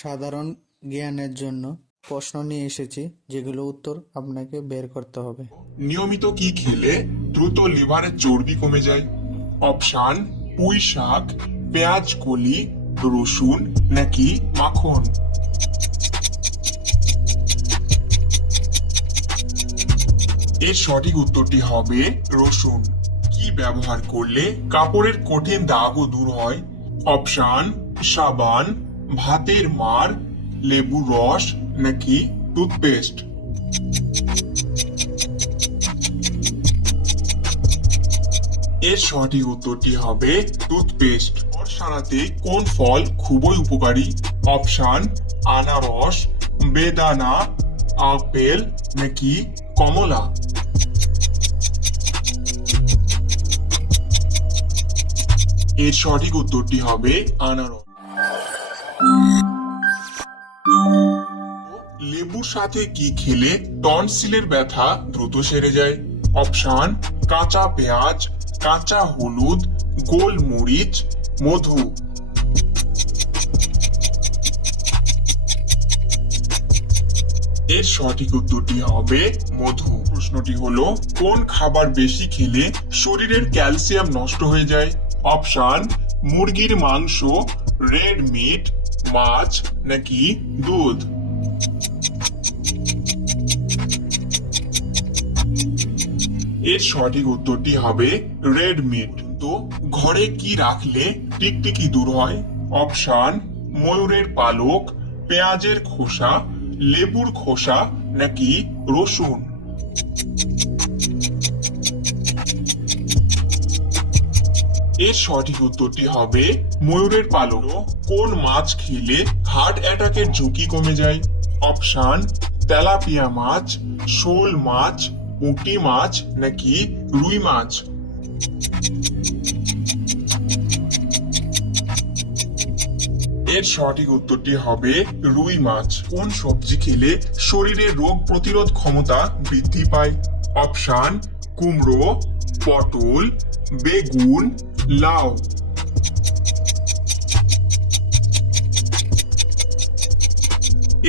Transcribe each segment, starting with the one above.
সাধারণ জ্ঞানের জন্য প্রশ্ন নিয়ে এসেছি, যেগুলো উত্তর আপনাকে বের করতে হবে। নিয়মিত কি খেলে দ্রুত লিভারের চর্বি কমে যায়? অপশন: পুঁই শাক, পেঁয়াজ কলি, রসুন নাকি মাখন? এর সঠিক উত্তরটি হবে রসুন। কি ব্যবহার করলে কাপড়ের কঠিন দাগও দূর হয়? অপশন: সাবান, ভাতের মাড়, লেবুর রস নাকি টুথপেস্ট? এর সঠিক উত্তরটি হবে টুথপেস্ট। জ্বর সারাতে কোন ফল খুবই উপকারী? অপশন: আনারস, বেদানা, আপেল নাকি কমলা? এর সঠিক উত্তরটি হবে আনারস। লেবুর সাথে কি খেলে টনসিলের ব্যথা দ্রুত সেরে যায়? অপশন: কাঁচা পেঁয়াজ, কাঁচা হলুদ, গোলমরিচ, মধু। এর সঠিক উত্তরটি হবে মধু। প্রশ্নটি হলো, কোন খাবার বেশি খেলে শরীরের ক্যালসিয়াম নষ্ট হয়ে যায়? অপশন: মুরগির মাংস, রেড মিট, মাছ নাকি দুধ? এর সঠিক উত্তরটি হবে রেড মিট। তো ঘরে কি রাখলে টিকটিকি দূর হয়? অপশন: ময়ূরের পালক, পেঁয়াজের খোসা, লেবুর খোসা নাকি রসুন? এর সঠিক উত্তরটি হবে ময়ূরের পালক। কোন মাছ খেলে হার্ট অ্যাটাকের ঝুঁকি কমে যায়? অপশন: তেলাপিয়া মাছ, শোল মাছ, পুঁটি মাছ নাকি রুই মাছ? এর সঠিক উত্তরটি হবে রুই মাছ। কোন সবজি খেলে শরীরের রোগ প্রতিরোধ ক্ষমতা বৃদ্ধি পায়? অপশন: কুমড়ো, পটল, বেগুন, লাউ।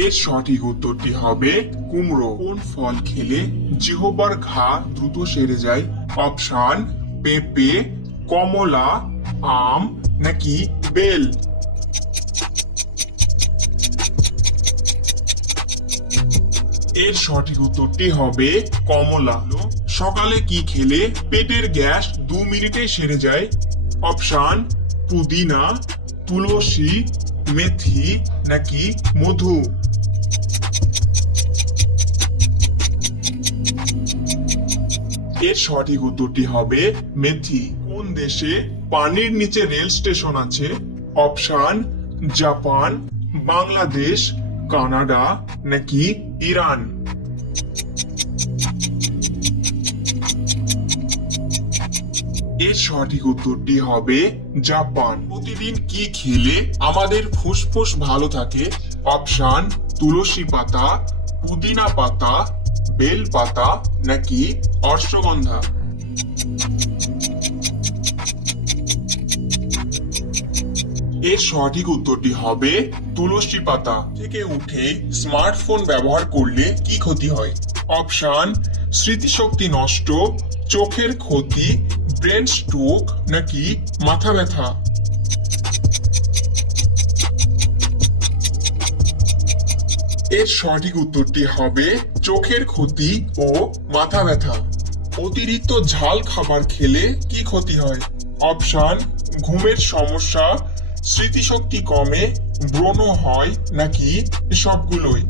এর সঠিক উত্তরটি হবে কুমড়ো। কোন ফল খেলে জিহ্বার ঘা দ্রুত সেরে যায়? অপশন: পেঁপে, কমলা, আম নাকি বেল? এর সঠিক উত্তরটি হবে কমলা। সকালে কি খেলে পেটের গ্যাস 2 মিনিটে সেরে যায়? অপশন: পুদিনা, তুলসী, মেথি নাকি মধু? এর সঠিক উত্তরটি হবে মেথি। কোন দেশে পানির নিচে রেল স্টেশন আছে? অপশন: জাপান, বাংলাদেশ, কানাডা নাকি ইরান? এর সঠিক উত্তরটি হবে জাপান। প্রতিদিন কি খেলে আমাদের ফুসফুস ভালো থাকে? অপশন: তুলসী পাতা, পুদিনা পাতা, বেল পাতা নাকি অশ্বগন্ধা? এর সঠিক উত্তরটি হবে তুলসী পাতা। থেকে উঠে স্মার্টফোন ব্যবহার করলে কি ক্ষতি হয়? অপশন: স্মৃতিশক্তি নষ্ট, চোখের ক্ষতি, ব্রেন স্ট্রোক নাকি মাথা ব্যথা? এর সঠিক উত্তরটি হবে চোখের ক্ষতি ও মাথা ব্যথা। অতিরিক্ত ঝাল খাবার খেলে কি ক্ষতি হয়? অপশন: ঘুমের সমস্যা, স্মৃতিশক্তি কমে, ব্রণ হয় নাকি সবগুলোই?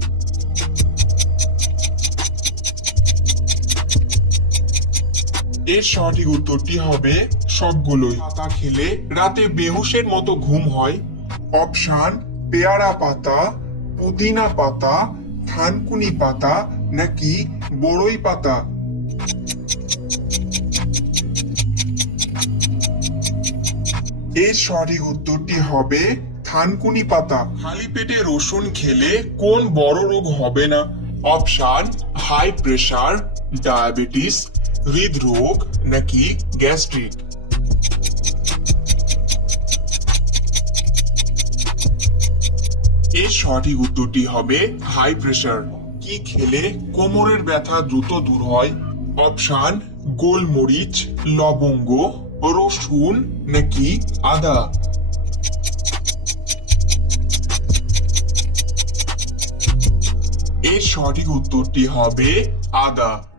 এর সঠিক উত্তরটি হবে সবগুলোই। পাতা খেলে রাতে বেহুশের মতো ঘুম হয়? অপশন: পেয়ারা পাতা, পুদিনা পাতা, থানকুনি পাতা নাকি বড়ই পাতা? এর সঠিক উত্তরটি হবে থানকুনি পাতা। খালি পেটে রসুন খেলে কোন বড় রোগ হবে না? অপশন: হাই প্রেসার, ডায়াবেটিস, হৃদরোগ নাকি গ্যাস্ট্রিক? এর সঠিক উত্তরটি হবে হাই প্রেসার। কি খেলে কোমরের ব্যথা দ্রুত দূর হয়? অপশন গোলমরিচ, লবঙ্গ, রসুন নাকি আদা। এর সঠিক উত্তরটি হবে আদা।